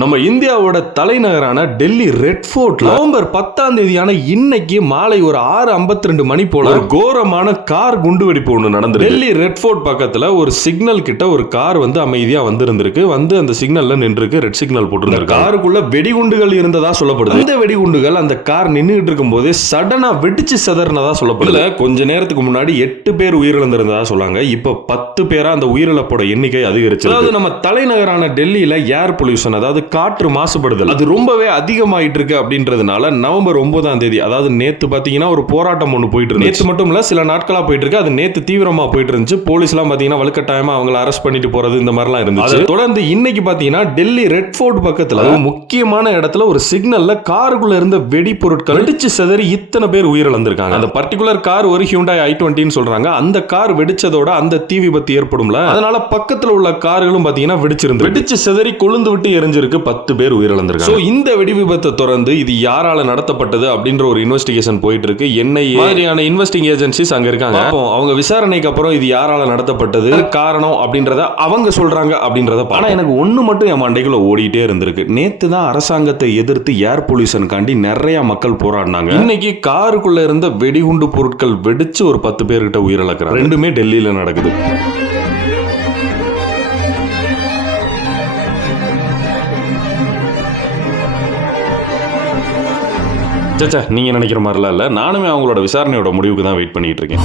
நம்ம இந்தியாவோட தலைநகரான டெல்லி ரெட் ஃபோர்ட்ல நவம்பர் 10ஆம் தேதியான இன்னைக்கு மாலை ஒரு 6:52 மணி போல ஒரு கோரமான கார் குண்டுவெடிப்பு ஒன்று நடந்தது. டெல்லி ரெட் ஃபோர்ட் பக்கத்துல ஒரு சிக்னல் கிட்ட ஒரு கார் வந்து அமைதியா வந்திருந்திருக்கு. வந்து அந்த சிக்னல்ல நின்றுருக்கு, ரெட் சிக்னல் போட்டிருந்திருக்கு. காருக்குள்ள வெடிகுண்டுகள் இருந்ததா சொல்லப்படுது. இந்த வெடிகுண்டுகள் அந்த கார் நின்றுட்டு இருக்கும் போதே சடனா வெடிச்சு சிதறினதா சொல்லப்படுது. கொஞ்ச நேரத்துக்கு முன்னாடி 8 பேர் உயிரிழந்திருந்ததா சொல்லாங்க. இப்ப 10 பேரா அந்த உயிரிழப்போட எண்ணிக்கை அதிகரிச்சு. அதாவது நம்ம தலைநகரான டெல்லியில ஏர் பொல்யூஷன், அதாவது காற்று மாசுபடுதல், அது ரொம்பவே அதிகமாயிட்டு இருக்கு. அப்படின்றதுனால நவம்பர் 9ஆம் தேதி, அதாவது நேத்து பாத்தீங்கன்னா ஒரு போராட்டம் ஒன்று போயிட்டு இருக்கு. நேத்து மட்டும் இல்ல, சில நாட்களா போயிட்டு இருக்கு. அது நேத்து தீவிரமா போயிட்டு இருந்துச்சு. போலீஸ் எல்லாம் பாத்தீங்கன்னா வலுக்கட்டாயமா அவங்களை அரெஸ்ட் பண்ணிட்டு போறது இந்த மாதிரிலாம் இருந்துச்சு. தொடர்ந்து இன்னைக்கு பாத்தீங்கன்னா டெல்லி ரெட் ஃபோர்ட் பக்கத்துல முக்கியமான இடத்துல ஒரு சிக்னல்ல காருக்குள்ள இருந்த வெடி பொருட்கள் வெடிச்சு சிதறி இத்தனை பேர் உயிரிழந்திருக்காங்க. அந்த பர்டிகுலர் கார் ஒரு ஹியூண்டாய் i20 சொல்றாங்க. அந்த கார் வெடிச்சதோட அந்த தீ விபத்து ஏற்படும்ல, அதனால பக்கத்துல உள்ள கார்களும் பாத்தீங்கன்னா வெடிச்சிருந்து வெடிச்சு சிதறி கொழுந்து விட்டு எரிஞ்சிருக்கு. 10 பேர் உயிரிழந்திருக்காங்க. இந்த வெடி விபத்தை தொடர்ந்து இது யாரால நடத்தப்பட்டது அப்படின்ற ஒரு இன்வெஸ்டிகேஷன் போயிட்டு இருக்கு. NIA மாதிரியான இன்வெஸ்டிங் ஏஜென்சிஸ் அங்க இருக்காங்க. அவங்க விசாரணைக்கு அப்புறம் இது யாரால நடத்தப்பட்டது, காரணம் அப்படின்றத அவங்க சொல்றாங்க அப்படின்றத. ஆனா எனக்கு ஒண்ணு மட்டும் என் மண்டைக்குள்ள ஓடிட்டே இருந்திருக்கு. நேத்து தான் அரசாங்கத்தை எதிர்த்து ஏர் பொல்யூஷன் காண்டி நிறைய மக்கள் போராடினாங்க. இன்னைக்கு காருக்குள்ள இருந்த வெடிகுண்டு பொருட்கள் வெடிச்சு ஒரு 10 பேர்கிட்ட உயிரிழக்கிறாங்க. ரெண்டுமே டெல்லியில நடக்குது. நீங்க நினைக்கிற மாதிரிலாம் இல்ல. நானுமே அவங்களோட விசாரணையோட முடிவுக்கு தான் வெயிட் பண்ணிட்டு இருக்கேன்.